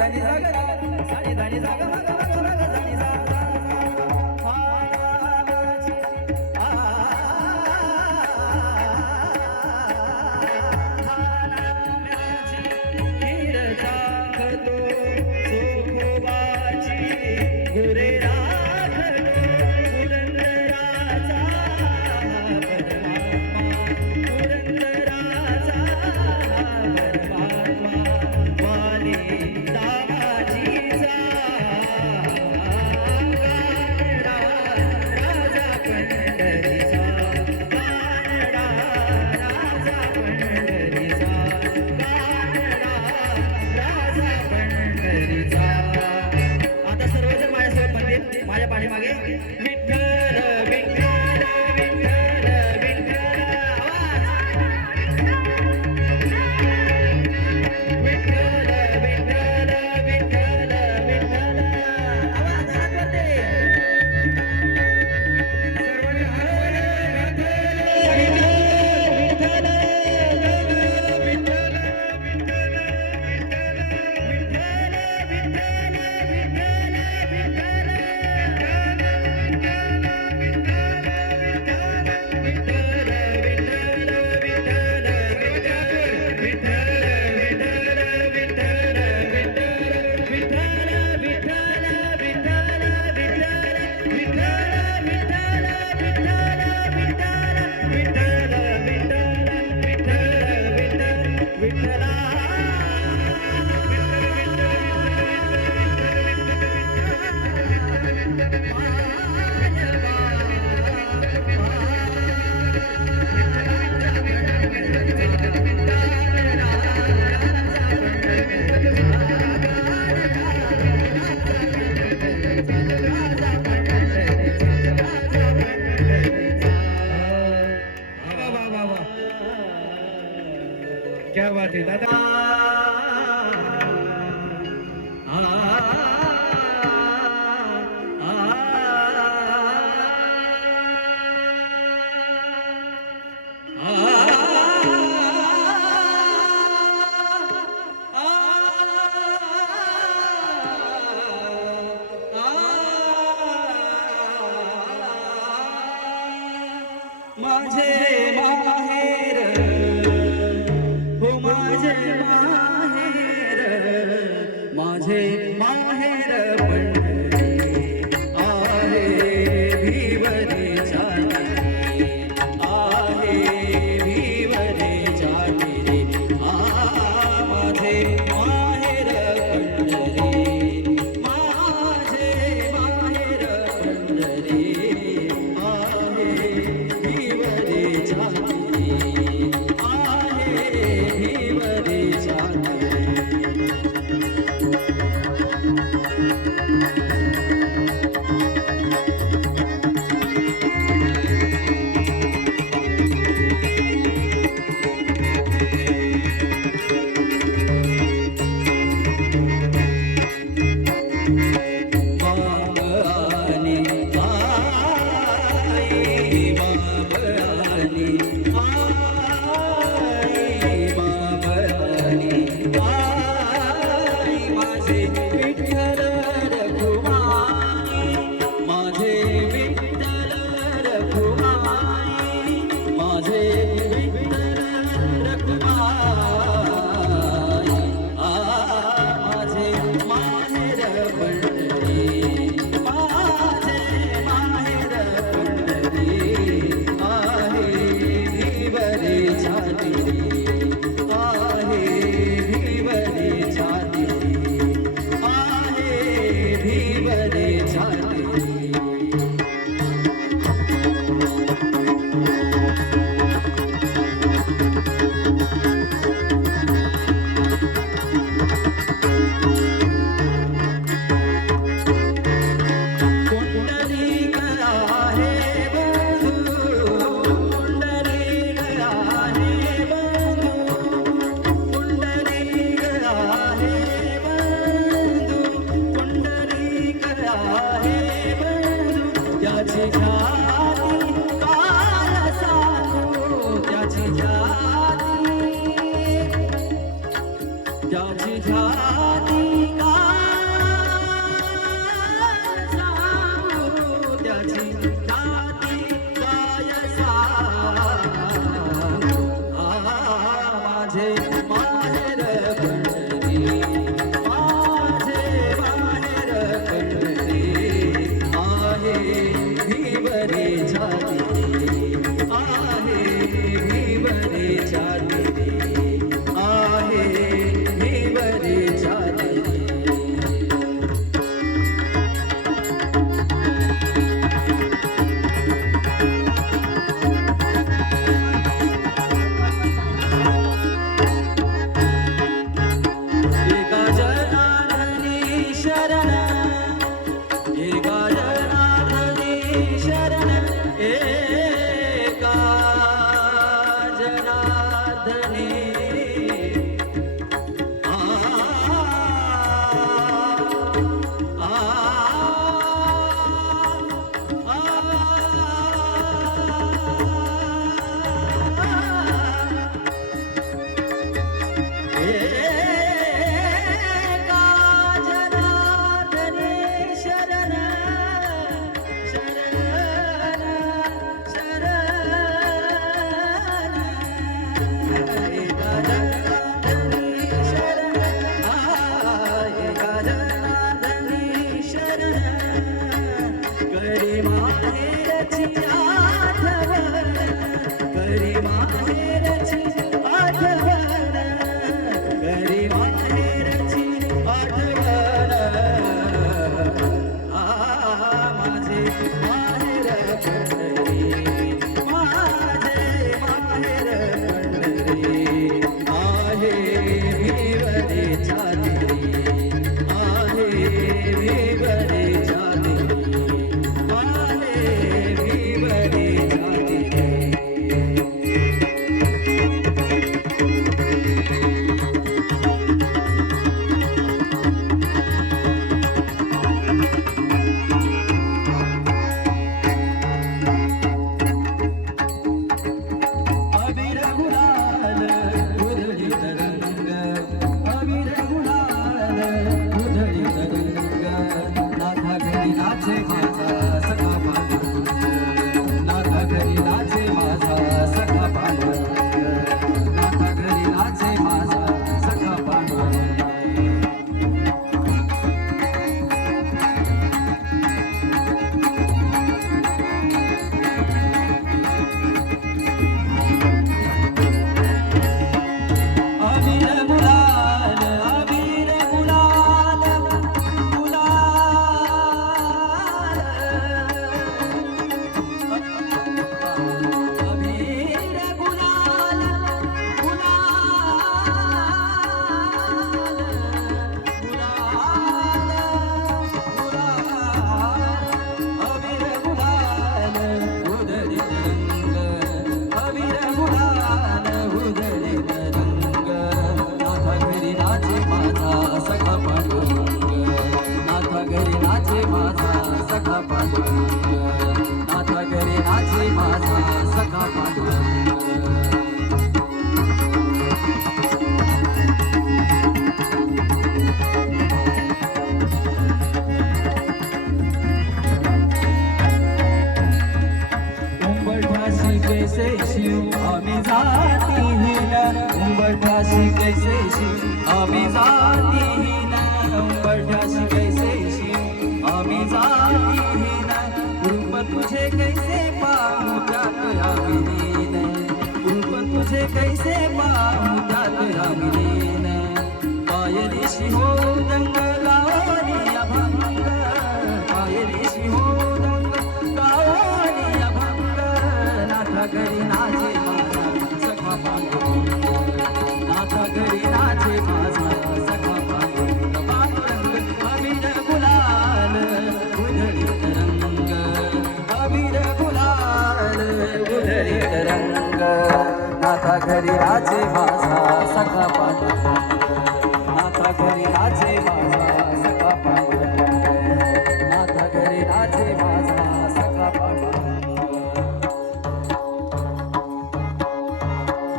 धनी सा ग सानी धनी सा ग ग ग ग सानी सा माझ्या पाठीमागे विठ्ठल विठ्ठल विठ्ठल विठ्ठल आवाज विठ्ठल विठ्ठल विठ्ठल विठ्ठल आवाज हात वरती सर्वांनी हात विठ्ठल विठ्ठल विठ्ठल क्या बात है दादा माझे माहेर हो माझे माहेर पंढरी आहे भिवरी जाती आहे भिवरी जाती माझे माहेर पंढरी माझे माहेर पंढरी आहे भिवरी जाती आहे भिवरी जाती त्याची जाती माहेर पंढरी माझे माहेर पंढरी आहे भिवरे छाती आहे भिवरे छाती आहे भिवरे छाती एका जनार्दनी शरण एका जनार्दनी शरण एका जनार्दनी आ आ एका जनार्दनी शरण शरण शरण एका जनार्दनी शरण एका जनार्दनी शरण करी माहेरची आठवण करी माहेरची आठवण करी माहेरची आठवण माझे माहेर पंढरी माझे माहेर पंढरी आहे भिवरे छाती आहे भिवरे छाती आहे भिवरे छाती अबीर गुलाल उधळीत रंग अबीर गुलाल उधळीत रंग नाथा घरी नाचे माझा सखा पांडुरंग नाथा घरी नाचे माझा सखा पांडुरंग नाथा घरी नाचे माझा सखा पांडुरंग अबीर गुलाल अबीर गुलाल गुलाल अबीर गुलाल नाथा घरी नाचे माझा सखा पांडुरंग उंबरठाशी कैसे शिव आम्ही जातीहीन उंबरठाशी कैसे शिव आम्ही जातीहीन उंबरठाशी कैसे शिव आम्ही जातीहीन रूप तुझे कैसे पाहू त्यात आम्ही लीन रूप तुझे कैसे पाहू त्यात आम्ही लीन पायरीशी हो दंग गावानी अभंग पायरीशी हो दंग गावानी अभंग नाथा घरी नाचे माझा सखा पांडुरंग नाथा घरी नाचे माझा सखा पांडुरंग पांडुरंग अबीर गुलाल उधळीत रंग अबीर गुलाल उधळीत रंग नाथा घरी नाचे माझा सखा पांडुरंग नाथा घरी नाचे माझा